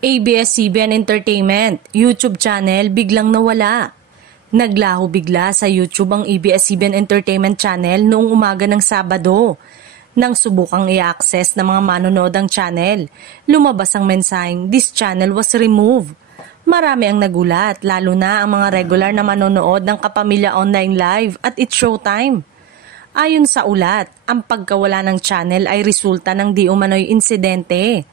ABS-CBN Entertainment YouTube channel biglang nawala. Naglaho bigla sa YouTube ang ABS-CBN Entertainment channel noong umaga ng Sabado. Nang subukang i-access ng mga manonood ang channel, lumabas ang mensaheng "This channel was removed". Marami ang nagulat, lalo na ang mga regular na manonood ng Kapamilya Online Live at It's Showtime. Ayon sa ulat, ang pagkawala ng channel ay resulta ng di umano'y insidente.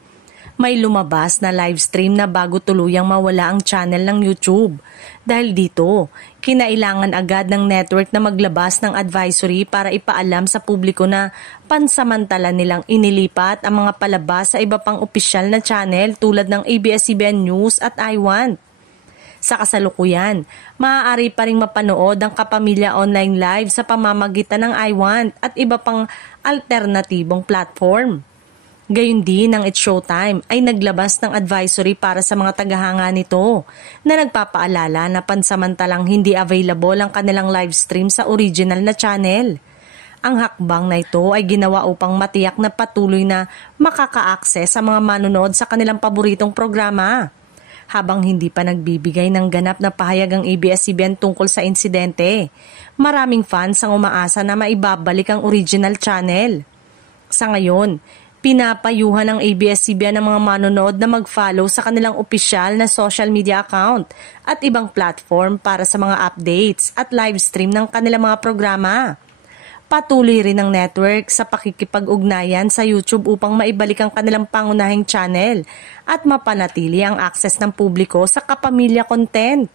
May lumabas na live stream na bago tuluyang mawala ang channel ng YouTube. Dahil dito, kinailangan agad ng network na maglabas ng advisory para ipaalam sa publiko na pansamantala nilang inilipat ang mga palabas sa iba pang opisyal na channel tulad ng ABS-CBN News at iWant. Sa kasalukuyan, maaari pa ring mapanood ang Kapamilya Online Live sa pamamagitan ng iWant at iba pang alternatibong platform. Gayun din ang It's Showtime ay naglabas ng advisory para sa mga tagahanga nito na nagpapaalala na pansamantalang hindi available ang kanilang live stream sa original na channel. Ang hakbang na ito ay ginawa upang matiyak na patuloy na makaka-access sa mga manonood sa kanilang paboritong programa. Habang hindi pa nagbibigay ng ganap na pahayag ang ABS-CBN tungkol sa insidente, maraming fans ang umaasa na maibabalik ang original channel. Sa ngayon, pinapayuhan ng ABS-CBN ang mga manonood na mag-follow sa kanilang opisyal na social media account at ibang platform para sa mga updates at live stream ng kanilang mga programa. Patuloy rin ang network sa pakikipag-ugnayan sa YouTube upang maibalik ang kanilang pangunahing channel at mapanatili ang access ng publiko sa kapamilya content.